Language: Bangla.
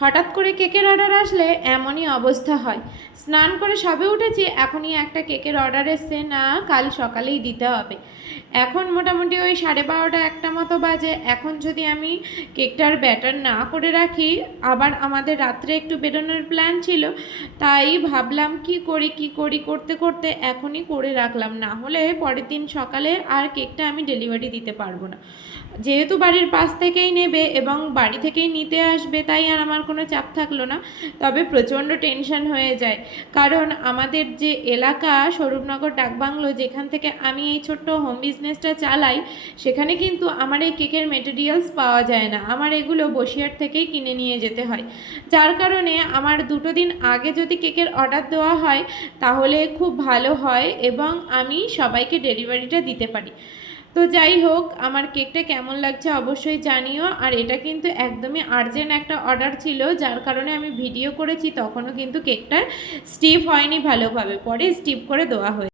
হঠাৎ করে কেকের অর্ডার আসলে এমনই অবস্থা হয়। স্নান করে সবে উঠেছি, এখনই একটা কেকের অর্ডার এসছে, না কাল সকালেই দিতে হবে। এখন মোটামুটি ওই 12:30 একটা মতো বাজে। এখন যদি আমি কেকটার ব্যাটার না করে রাখি, আবার আমাদের রাত্রে একটু বেরোনোর প্ল্যান ছিল, তাই ভাবলাম কি করি করতে করতে এখনই করে রাখলাম, না হলে পরের দিন সকালে আর কেকটা আমি ডেলিভারি দিতে পারবো না। যেহেতু বাড়ির পাশ থেকেই নেবে এবং বাড়ি থেকেই নিতে আসবে, তাই আর আমার কোনো চাপ থাকলো না। তবে প্রচণ্ড টেনশন হয়ে যায়, কারণ আমাদের যে এলাকা স্বরূপনগর ডাকবাংলো, যেখান থেকে আমি এই ছোট্ট হোম বিজনেসটা চালাই, সেখানে কিন্তু আমার এই কেকের মেটেরিয়ালস পাওয়া যায় না। আমার এগুলো বসিরহাট থেকেই কিনে নিয়ে যেতে হয়, যার কারণে আমার 2 দিন আগে যদি কেকের অর্ডার দেওয়া হয় তাহলে খুব ভালো হয় এবং আমি সবাইকে ডেলিভারিটা দিতে পারি। তো যাই হোক, আমার কেকটা কেমন লাগছে অবশ্যই জানিও। আর এটা কিন্তু একদমই আর্জেন্ট একটা অর্ডার ছিল, যার কারণে আমি ভিডিও করেছি, তখনও কিন্তু কেকটা স্টিপ হয়নি ভালোভাবে, পরে স্টিপ করে দেওয়া হয়েছে।